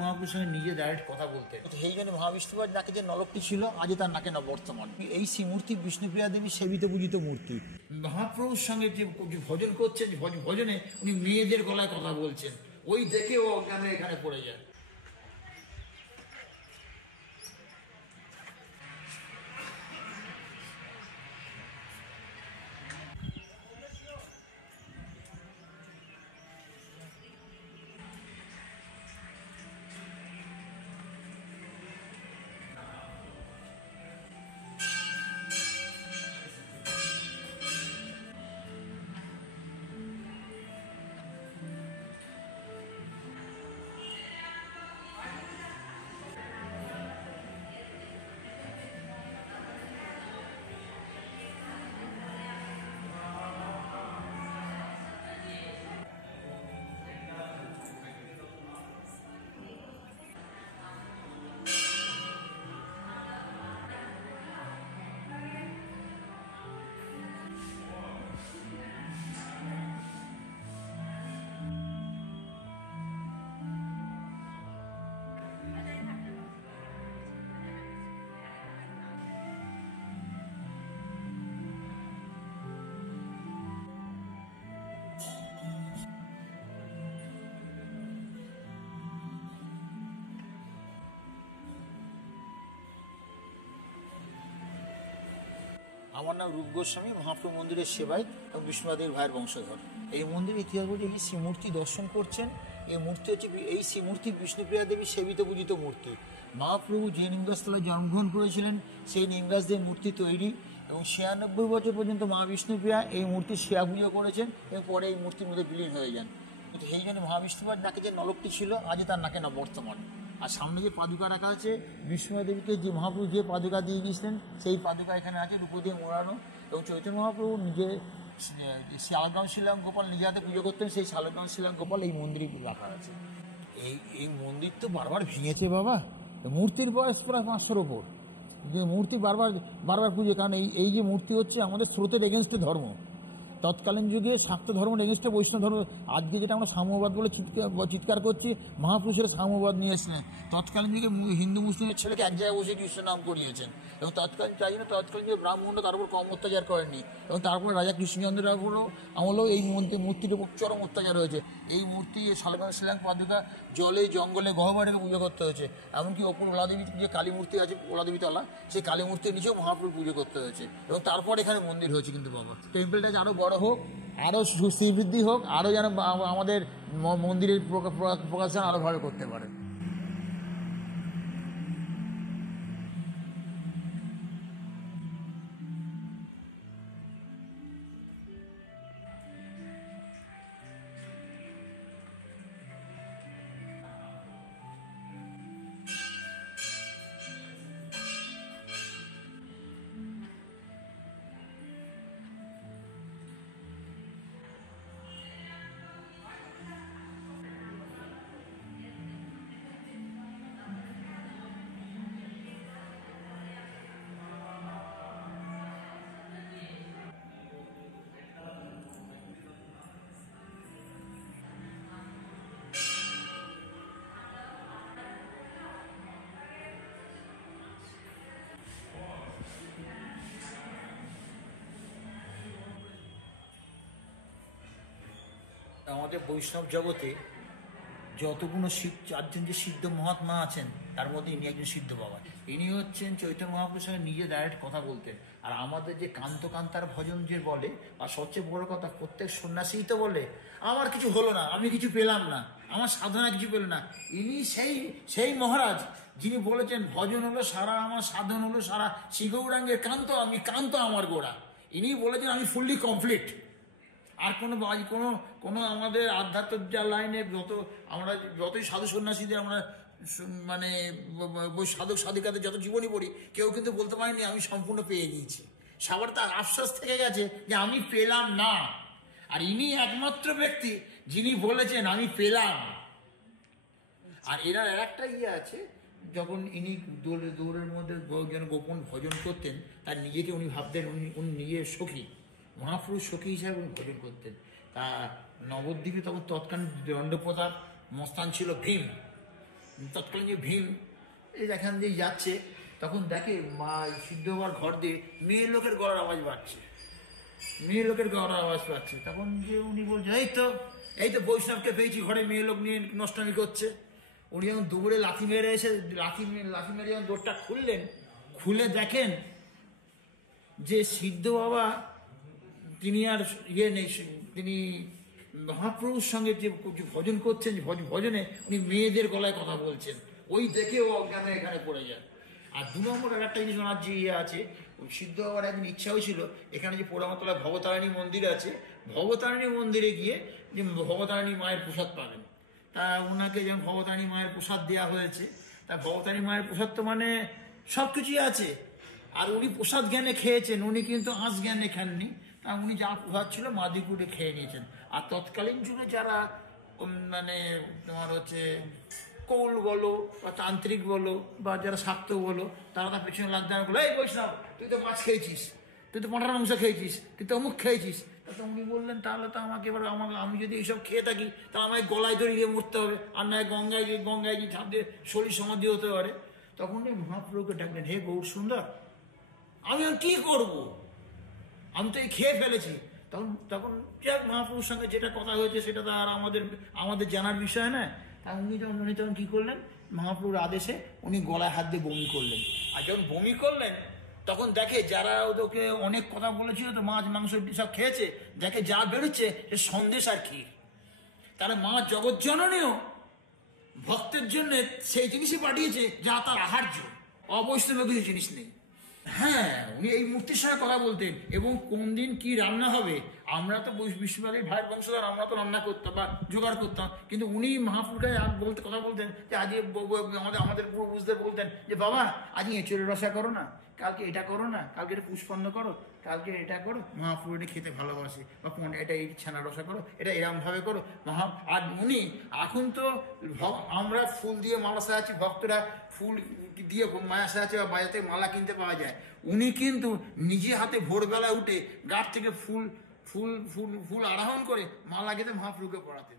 মহাপুরুষের সঙ্গে নিজে ডাইরেক্ট কথা বলতে। সেই জন্য মহাবিষ্ণুর নাকে যে নলকটি ছিল আজ তার নাকে নবর্তমান। এই সেই মূর্তি বিষ্ণুপ্রিয়া দেবী সেবিত পূজিত মূর্তি। মহাপ্রভুর সঙ্গে যে ভজন করছেন, ভজনে উনি মেয়েদের গলায় কথা বলছেন, ওই দেখে ও অজ্ঞানে এখানে পড়ে যায়। আমার নাম রূপ গোস্বামী, মহাপ্রভু মন্দিরের সেবায়িত এবং বিষ্ণুবাদের ভাইয়ের বংশধর। এই মন্দিরের ইতিহাস বলতে এই শ্রীমূর্তি দর্শন করছেন। এই মূর্তি হচ্ছে এই শ্রীমূর্তি বিষ্ণুপ্রিয়া দেবী সেবিত পূজিত মূর্তি। মহাপ্রভু যে নিমগাছতলে জন্মগ্রহণ করেছিলেন সেই নিমগাছ দিয়ে মূর্তি তৈরি, এবং 96 বছর পর্যন্ত মা বিষ্ণুপ্রিয়া এই মূর্তি সেবা পুজো করেছেন এবং পরে এই মূর্তির মধ্যে বিলীন হয়ে যান। কিন্তু সেই জন্য মহাবিষ্ণুবার নাকে যে নলকটি ছিল আজ তার নাকে নবর্তমান। আর সামনে যে পাদুকা রাখা আছে, বিষ্ণুপ্রিয়া দেবীকে যে মহাপ্রভু যে পাদুকা দিয়ে গিয়েছিলেন সেই পাদুকা এখানে আছে, রূপো দিয়ে মোড়ানো। এবং চৈতন্য মহাপ্রভু নিজে শালগ্রাম শ্রীরাম গোপাল নিজে হাতে পুজো করতেন, সেই শালগ্রাম শ্রীরাম গোপাল এই মন্দিরে রাখা আছে। এই মন্দির তো বারবার ভেঙেছে বাবা, মূর্তির বয়স প্রায় 500-র ওপর। যে মূর্তি বারবার পুজো, কারণ এই যে মূর্তি হচ্ছে আমাদের স্রোতের এগেনস্টে ধর্ম। তৎকালীন যুগে শাক্ত ধর্মের এগেনস্টে বৈষ্ণব ধর্ম। আজকে যেটা আমরা সাম্যবাদ বলে চিৎকার করছি, মহাপুরুষের সাম্যবাদ নিয়ে এসেছিলেন। তৎকালীন যুগে হিন্দু মুসলিমের ছেলেকে এক জায়গায় বসে কৃষ্ণ নাম করিয়েছেন, এবং তৎকালীন তাই জন্য তৎকালীন যুগে ব্রাহ্মণরা তার উপর কম অত্যাচার করেননি। এবং তারপরে রাজা কৃষ্ণচন্দ্রের উপরও আমলেও এই মূর্তির উপর চরম অত্যাচার হয়েছে। এই মূর্তি শালগ্রাম শ্রীরাম পাদুকা জলে জঙ্গলে গহ্বরে পুজো করতে হয়েছে। এমনকি অপুর ওলাদেবী যে কালী মূর্তি আছে, ওলাদেবী তলা, সেই কালী মূর্তির নিচেও মহাপ্রভু পুজো করতে হয়েছে। এবং তারপর এখানে মন্দির হয়েছে। কিন্তু বাবা টেম্পলটা আরও বড় হোক, আরও শ্রীবৃদ্ধি হোক, আরও যেন আমাদের মন্দিরের প্রকাশন আরও ভালো করতে পারে। আমাদের বৈষ্ণব জগতে যতগুলো চারজন যে সিদ্ধ মহাত্মা আছেন তার মধ্যে ইনি একজন সিদ্ধ বাবা। ইনি হচ্ছেন চৈতন্য মহাপ্রভুর সঙ্গে নিজে ডাইরেক্ট কথা বলতেন। আর আমাদের যে কান্তার ভজন যে বলে, আর সবচেয়ে বড় কথা প্রত্যেক সন্ন্যাসীই তো বলে আমার কিছু হলো না, আমি কিছু পেলাম না, আমার সাধনা কিছু পেল না। ইনি সেই মহারাজ যিনি বলেছেন ভজন হলো সারা, আমার সাধন হলো সারা, শ্রী গৌরাঙ্গের আমি কান্ত আমার গোড়া। ইনি বলেছেন আমি ফুললি কমপ্লিট। আর কোনো আমাদের আধ্যাত্মিক যা লাইনে যতই সাধু সন্ন্যাসীদের আমরা মানে সাধক সাধিকাদের যত জীবনী পড়ি, কেউ কিন্তু বলতে পারেনি আমি সম্পূর্ণ পেয়ে গিয়েছি। সবার তার আশ্বাস থেকে গেছে যে আমি পেলাম না। আর ইনি একমাত্র ব্যক্তি যিনি বলেছেন আমি পেলাম। আর এনার একটা আছে, যখন ইনি দৌড়ের মধ্যে যেন গোপন ভজন করতেন, তার নিজেকে উনি ভাবতেন উনি নিজের সখী, মহাপুরুষ সখী হিসাবে উনি ভজন করতেন। তা নবদ্বীপে তখন তৎকালীন দণ্ডপ্রতাপ মস্তান ছিল ভীম। তৎকালীন যে ভীম এই এখান দিয়ে যাচ্ছে, তখন দেখে মা সিদ্ধ বাবার ঘর দিয়ে মেয়ে লোকের গলার আওয়াজ বাড়ছে, মেয়ে লোকের গলার আওয়াজ পাচ্ছে। তখন যে উনি বলছেন এই তো বৈষ্ণবকে পেয়েছি ঘরে মেয়ে লোক নিয়ে নষ্টামি করছে। উনি যখন দৌড়ে লাথি মেরে এসে লাথি মেরে যখন দৌড়টা খুলে দেখেন যে সিদ্ধ বাবা তিনি আর নেই, তিনি মহাপ্রভুর সঙ্গে যে ভজন করছেন, ভজনে উনি মেয়েদের গলায় কথা বলছেন। ওই দেখে ও অজ্ঞানে এখানে পড়ে যায়। আর 2 নম্বর আর একটা জিনিস ওনার যে আছে, সিদ্ধ বাবার একদিন ইচ্ছা হয়েছিল এখানে যে পোড়ামাতলায় ভবতারিণী মন্দির আছে, ভবতারিণী মন্দিরে গিয়ে যে ভবতারিণী মায়ের প্রসাদ পাবেন। তা ওনাকে যেমন ভবতারিণী মায়ের প্রসাদ দেওয়া হয়েছে, তা ভবতারিণী মায়ের প্রসাদ তো মানে সব কিছুই আছে। আর উনি প্রসাদ জ্ঞানে খেয়েছেন, উনি কিন্তু আঁশ জ্ঞানে খাননি। তা উনি যা প্রসাদ ছিল মাদিকুটে খেয়ে নিয়েছেন। আর তৎকালীন যুগে যারা মানে তোমার হচ্ছে কৌল বলো বা তান্ত্রিক বলো বা যারা শাক্ত বলো, তারা তার পেছনে লাগতে বলো, এই বৈষ্ণব তুই তো মাছ খেয়েছিস, তুই তো পাঁঠার মাংস খেয়েছিস, তুই তো অমুক খেয়েছিস। তা উনি বললেন তাহলে তো আমাকে এবার আমি যদি এইসব খেয়ে থাকি তা আমায় গলায় দড়ি দিয়ে মরতে হবে, আর নয় গঙ্গায় গিয়ে ঝাঁপ দিয়ে শরীর সমাধি হতে পারে। তখন মহাপ্রভুকে ডাকলেন, হে গৌর সুন্দর, আমি আর কি করব, আমি তো এই খেয়ে ফেলেছি। তখন যাক মহাপ্রভুর সঙ্গে যেটা কথা হয়েছে সেটা তো আর আমাদের জানার বিষয় না। তা উনি তখন কি করলেন, মহাপ্রভুর আদেশে উনি গলায় হাত দিয়ে বমি করলেন। আর যখন বমি করলেন তখন দেখে যারা ওদেরকে অনেক কথা বলেছিল, তো মাছ মাংস সব খেয়েছে, দেখে যা বেরোচ্ছে সে সন্দেশ আর ক্ষীর। তাহলে মা জগৎজননীও ভক্তের জন্য সেই জিনিসই পাঠিয়েছে যা তার আহার্য, অবৈষ্ণব কিছু জিনিস নেই। হ্যাঁ, উনি এই মূর্তির সঙ্গে কথা বলতেন এবং কোন দিন কি রান্না হবে আমরা তো বিশ্ববাদী ভাইয়ের বংশধর, আমরা তো রান্না করতাম বা জোগাড় করতাম, কিন্তু উনি মহাপুরুষকে কথা বলতেন যে আজ আমাদের পূর্বপুরুষদের বলতেন যে বাবা আজ এঁচড়ের রসা করো না, কালকে এটা করো না, কালকে এটা পুষ্পন্ন করো, কালকে এটা করো, মহাপুরুষ এটা খেতে ভালোবাসে, বা এটা এই ছানা রসা করো, এটা এরমভাবে করো আর উনি এখন তো আমরা ফুল দিয়ে মালা সাজাচ্ছি, ভক্তরা ফুল দিয়ে মায়া সাজাচ্ছে বা বাজার থেকে মালা কিনতে পাওয়া যায়। উনি কিন্তু নিজে হাতে ভোরবেলা উঠে গাছ থেকে ফুল আরোহণ করে মালা গেঁথে মহাপ্রভুকে পড়াতেন।